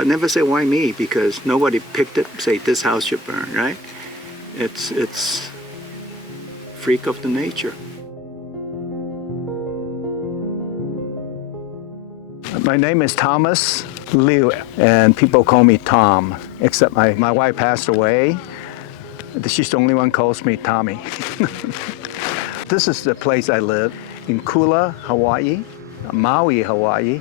But never say why me, because nobody picked it, say this house should burn, right? It's freak of the nature. My name is Thomas Liu, and people call me Tom, except my wife passed away. She's the only one who calls me Tommy. This is the place I live, in Kula, Hawaii, Maui, Hawaii.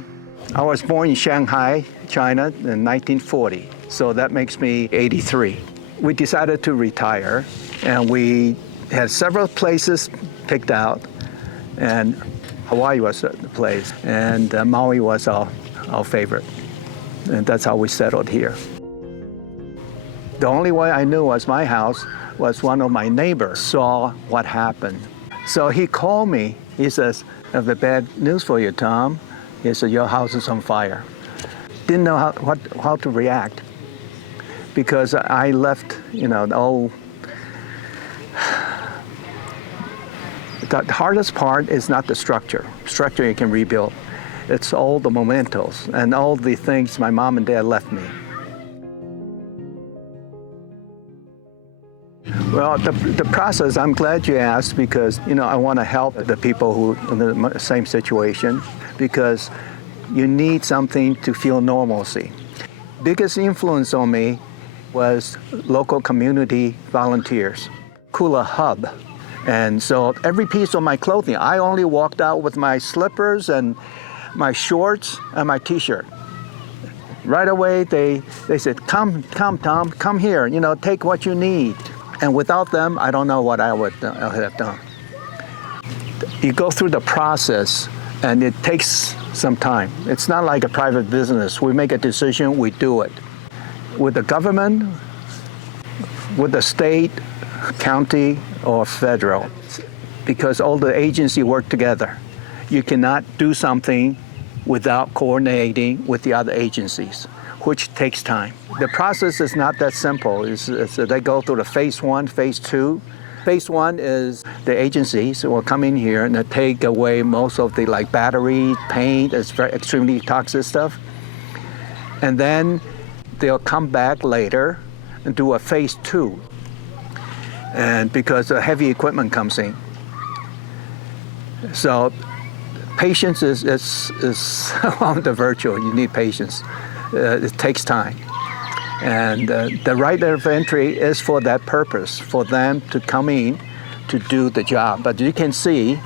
I was born in Shanghai, China in 1940, so that makes me 83. We decided to retire, and we had several places picked out, and Hawaii was the place, and Maui was our favorite, and that's how we settled here. The only way I knew was my house was one of my neighbors saw what happened. So he called me. He says, "I have the bad news for you, Tom." He said, "Your house is on fire." Didn't know how to react, because I left, the hardest part is not the structure. Structure you can rebuild. It's all the mementos and all the things my mom and dad left me. Well, the process, I'm glad you asked, because, I want to help the people who are in the same situation, because you need something to feel normalcy. Biggest influence on me was local community volunteers, Kula Hub. And so every piece of my clothing, I only walked out with my slippers and my shorts and my t-shirt. Right away, they said, come, Tom, come here, take what you need. And without them, I don't know what I would have done. You go through the process, and it takes some time. It's not like a private business. We make a decision, we do it. With the government, with the state, county, or federal, because all the agencies work together. You cannot do something without coordinating with the other agencies, which takes time. The process is not that simple. They go through the phase 1, phase 2. Phase 1 is the agencies will come in here and they take away most of the battery, paint, it's very extremely toxic stuff. And then they'll come back later and do a phase 2. And because the heavy equipment comes in. So patience is on the virtual. You need patience. It takes time. And the right of entry is for that purpose, for them to come in to do the job. But you can see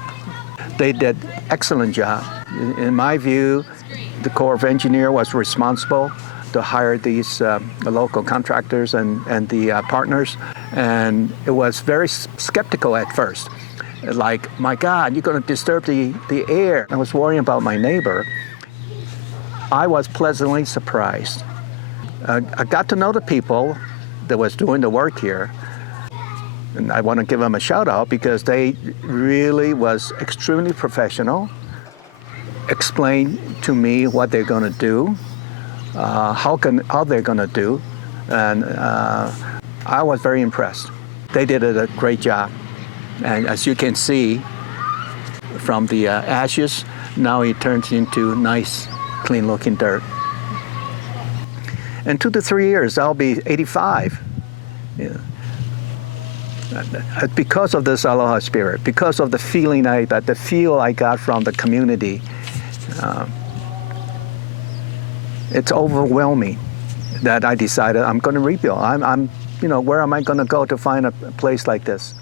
they did excellent job. In my view, the Corps of Engineers was responsible to hire these local contractors and the partners. And it was very skeptical at first. Like, my God, you're going to disturb the air. I was worrying about my neighbor. I was pleasantly surprised. I got to know the people that was doing the work here. And I want to give them a shout out, because they really was extremely professional, explained to me what they're going to do, how they're going to do, and I was very impressed. They did a great job. And as you can see from the ashes, now it turns into nice, clean looking dirt. In 2 to 3 years, I'll be 85. Yeah. Because of this aloha spirit, because of the feeling the feel I got from the community, it's overwhelming that I decided I'm going to rebuild. Where am I going to go to find a place like this?